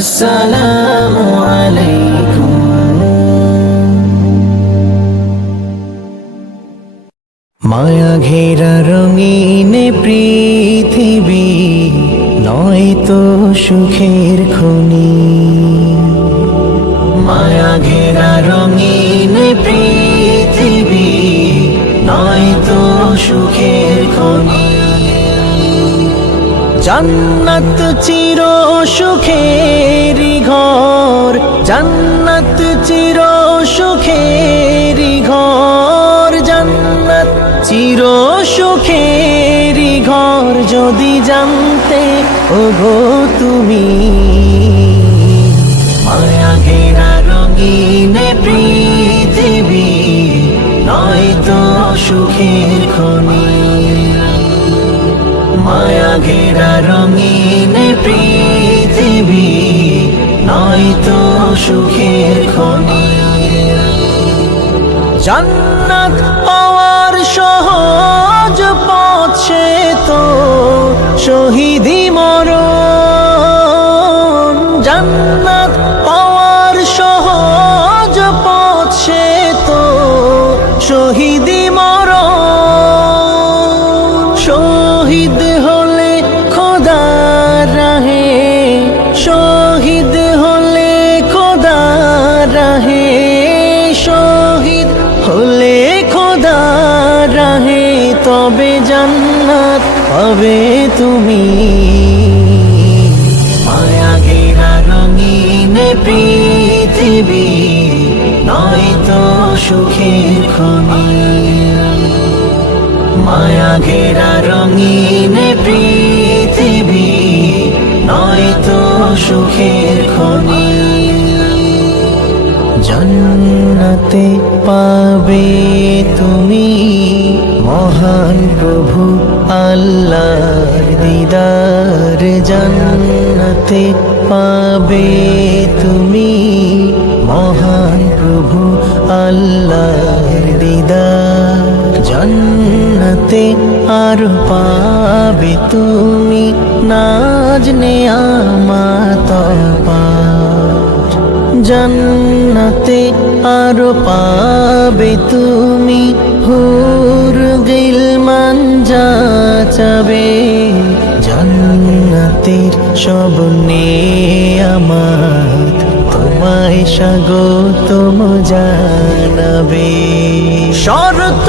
আসসালামু আলাইকুম। মায়া ঘেরা রঙিন পৃথিবী নয়তো সুখের খনি। মায়া ঘেরা রঙিন পৃথিবী নয়তো সুখের খনি। জান্নাত চির সুখেরি ঘর, জান্নাত চির সুখেরি ঘর, জান্নাত চির সুখেরি ঘর। যদি জানতে ওগো তুমি, মায়া ঘেরা রঙিন পৃথিবী নয়তো সুখের খনি। মায়া ঘেরা রঙিন পৃথিবী নয়তো সুখের খনি। জান্নাত পাওয়ার সহজ পথ সে তো শহীদি মরণ। জান্নাত পাওয়ার সহজ পথ সে তো শহীদি মরণ। শহীদ হলে খোদার রাহে, শহীদ হলে খোদার রাহে, শহীদ হলে খোদার রাহে, তবে জান্নাত পাবে তুমি। মায়া ঘেরা রঙিন পৃথিবী নয়তো সুখের খনি। মায়া ঘেরা রঙিন পৃথিবী নয়তো সুখের খনি। জান্নাতে পাবে তুমি মহান প্রভু আল্লাহর দিদার। জান্নাতে পাবে তুমি মহান প্রভু আল্লাহর দিদার। জান্নাতে আর পাবে তুমি নাজ নেয়ামত পার। জান্নাতে আর পাবে তুমি হুর গিলমান যাচাবে। জান্নাতের সব নেয়ামত তোমায় স্বাগতম জানাবে। শর্ত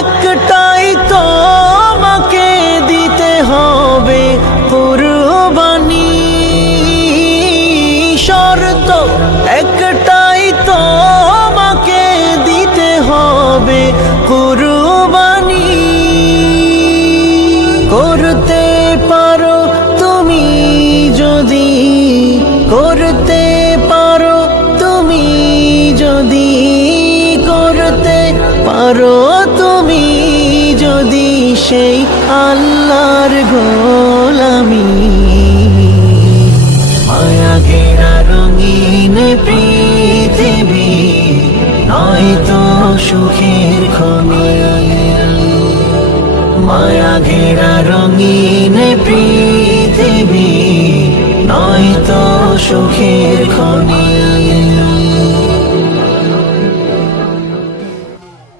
একটাই তোমাকে দিতে হবে কুরবানি। শর্ত একটাই তোমাকে দিতে হবে কুরবানি। করতে পারো তুমি যদি, করতে পারো তুমি যদি, করতে পারো তুমি যদি সেই আল্লাহর গোলামি। মায়া ঘেরা রঙিন পৃথিবী নয়তো সুখের খনি। মায়া ঘেরা রঙিন পৃথিবী নয়তো সুখের খনি।